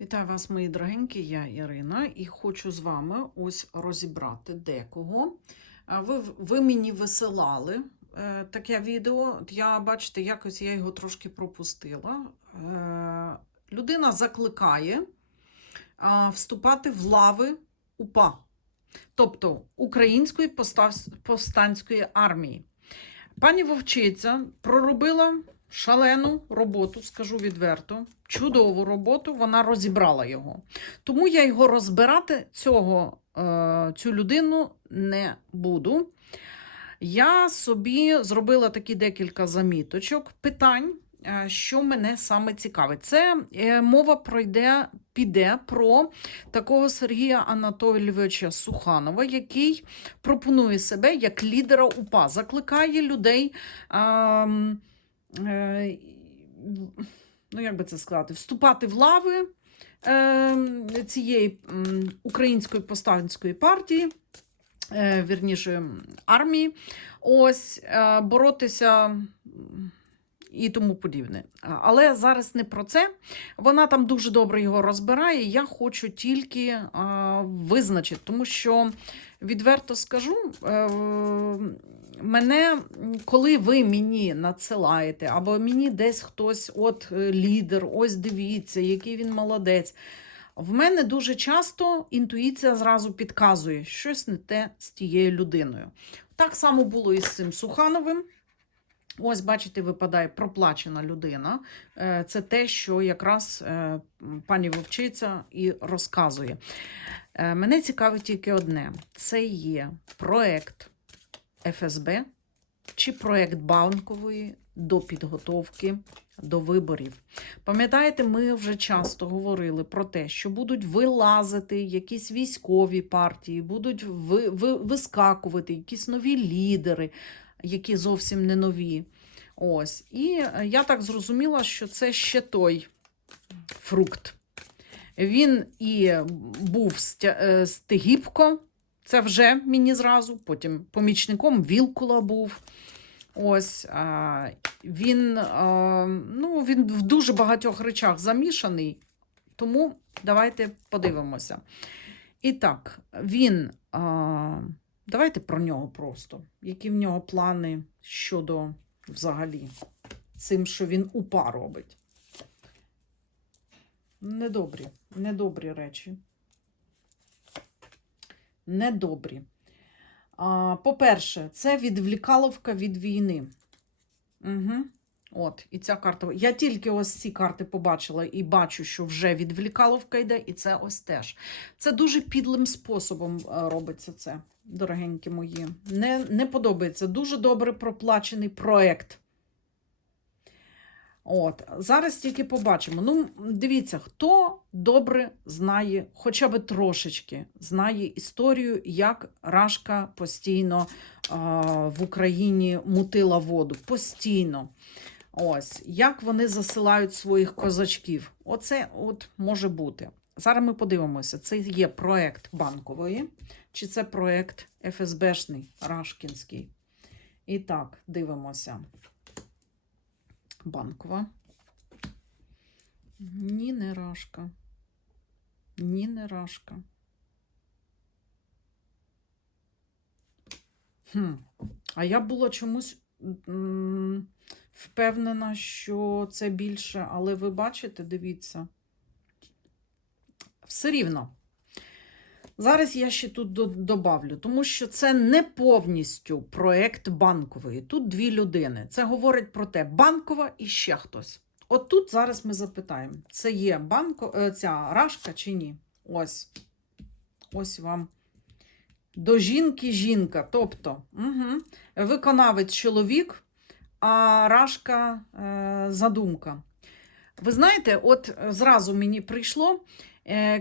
Вітаю вас, мої дорогенькі, я Ірина, і хочу з вами ось розібрати декого. Ви, ви мені висилали е, таке відео. Я, бачите, якось я його трошки пропустила. Е, людина закликає вступати в лави УПА, тобто Української повстанської армії. Пані Вовчиця проробила шалену роботу, скажу відверто, чудову роботу, вона розібрала його. Тому я його розбирати, цього, е, цю людину не буду. Я собі зробила такі декілька заміточок, питань, е, що мене саме цікавить. Це е, мова пройде, піде про такого Сергія Анатолійовича Суханова, який пропонує себе як лідера УПА, закликає людей. е, ну, як би це сказати, вступати в лави ем, цієї української повстанської партії, е, вірніше армії, ось е, боротися. І тому подібне. Але зараз не про це. Вона там дуже добре його розбирає. Я хочу тільки а, визначити, тому що відверто скажу, е, мене, коли ви мені надсилаєте, або мені десь хтось, от е, лідер, ось дивіться, який він молодець. В мене дуже часто інтуїція зразу підказує, щось не те з тією людиною. Так само було і з цим Сухановим. Ось, бачите, випадає проплачена людина. Е, Це те, що якраз е, пані Вовчиця і розказує. Мене цікавить тільки одне: це є проект ФСБ чи проект банкової до підготовки до виборів. Пам'ятаєте, ми вже часто говорили про те, що будуть вилазити якісь військові партії, будуть ви, ви, вискакувати якісь нові лідери, які зовсім не нові. Ось. І я так зрозуміла, що це ще той фрукт. Він і був е, Стегібко, це вже мені зразу, потім помічником Вілкула був. Ось він, ну, він в дуже багатьох речах замішаний, тому давайте подивимося. І так, він, давайте про нього просто. Які в нього плани щодо взагалі цим, що він упа робить. Недобрі, недобрі речі. Недобрі. По-перше, це відвлікаловка від війни. Угу. От, і ця карта. Я тільки ось ці карти побачила і бачу, що вже відвлікаловка йде, і це ось теж. Це дуже підлим способом е, робиться це, дорогенькі мої. Не, не подобається. Дуже добре проплачений проект. От, зараз тільки побачимо. Ну, дивіться, хто добре знає, хоча б трошечки знає історію, як Рашка постійно а, в Україні мутила воду. Постійно. Ось, як вони засилають своїх козачків. Оце от може бути. Зараз ми подивимося, це є проект банкової, чи це проект ФСБшний, Рашкінський. І так, дивимося. Банкова. Ні, не рашка. Ні, не рашка. Хм. А я була чомусь впевнена, що це більше, але ви бачите, дивіться. Все рівно. Зараз я ще тут до- добавлю, тому що це не повністю проект банкової. Тут дві людини. Це говорить про те, банкова і ще хтось. От тут зараз ми запитаємо: це є банко, е, ця рашка чи ні? Ось. Ось вам. До жінки жінка. Тобто, угу. виконавець чоловік, а рашка е, задумка. Ви знаєте, от зразу мені прийшло,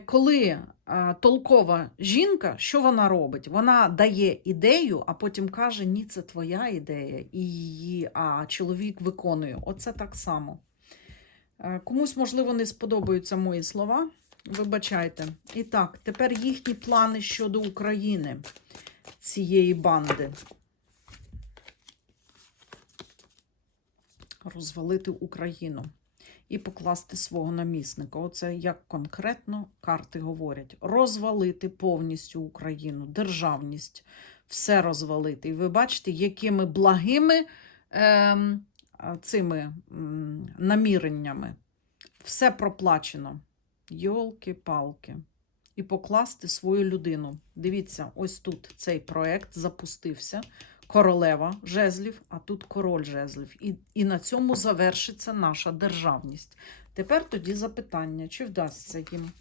коли е, толкова жінка, що вона робить? Вона дає ідею, а потім каже: ні, це твоя ідея, і її, а чоловік виконує. Оце так само. Е, Комусь, можливо, не сподобаються мої слова. Вибачайте. І так, тепер їхні плани щодо України, цієї банди. Розвалити Україну. І покласти свого намісника. Оце як конкретно карти говорять: розвалити повністю Україну, державність, все розвалити. І ви бачите, якими благими а, цими наміреннями. Все проплачено. Йолки-палки. І покласти свою людину. Дивіться, ось тут цей проект запустився. Королева жезлів, а тут король жезлів. І, і на цьому завершиться наша державність. Тепер тоді запитання, чи вдасться їм.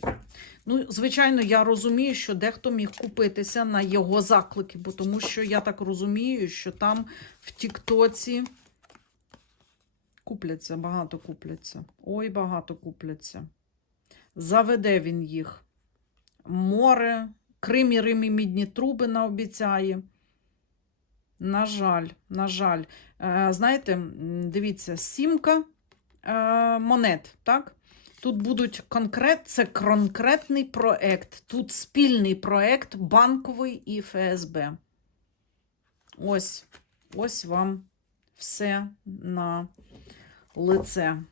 Ну, звичайно, я розумію, що дехто міг купитися на його заклики, бо тому що я так розумію, що там в Тіктоці купляться, багато купляться. Ой, багато купляться. Заведе він їх. Море, Кримі, Римі, мідні труби наобіцяє. На жаль, на жаль. Е, знаєте, дивіться, сімка е, монет, так? Тут будуть конкрет, це конкретний проект. Тут спільний проект банковий і ФСБ. Ось, ось вам все на лице.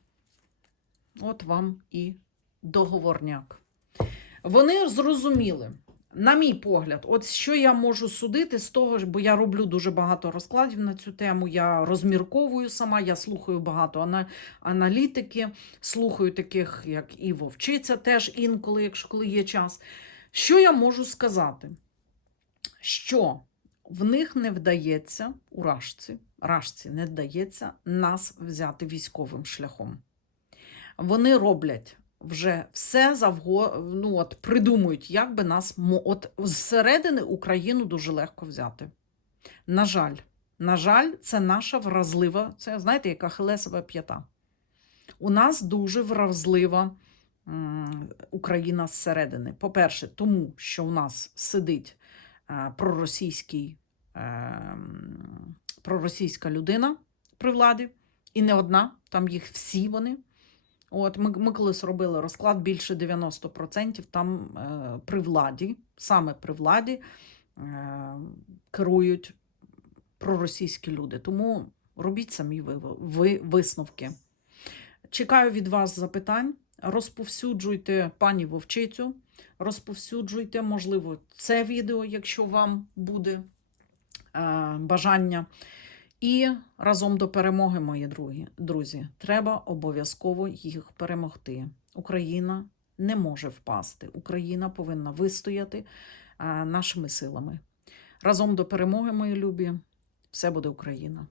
От вам і договорняк. Вони зрозуміли, на мій погляд, от що я можу судити з того, бо я роблю дуже багато розкладів на цю тему. Я розмірковую сама, я слухаю багато аналітики, слухаю таких, як і Вовчиця, теж інколи, якщо коли є час. Що я можу сказати? Що в них не вдається, у рашці, рашці не вдається нас взяти військовим шляхом. Вони роблять вже все завго, ну от придумують, як би нас от зсередини Україну дуже легко взяти. На жаль, на жаль, це наша вразлива, це знаєте, яка хелесова п'ята. У нас дуже вразлива Україна зсередини. По-перше, тому що у нас сидить е, проросійський, е, проросійська людина при владі, і не одна, там їх всі вони. От ми, ми колись робили розклад більше 90% там е, при владі, саме при владі е, керують проросійські люди. Тому робіть самі ви, ви висновки. Чекаю від вас запитань. Розповсюджуйте пані Вовчицю, розповсюджуйте, можливо, це відео, якщо вам буде е, бажання. І разом до перемоги, мої другі, друзі, треба обов'язково їх перемогти. Україна не може впасти. Україна повинна вистояти нашими силами. Разом до перемоги, мої любі, все буде Україна.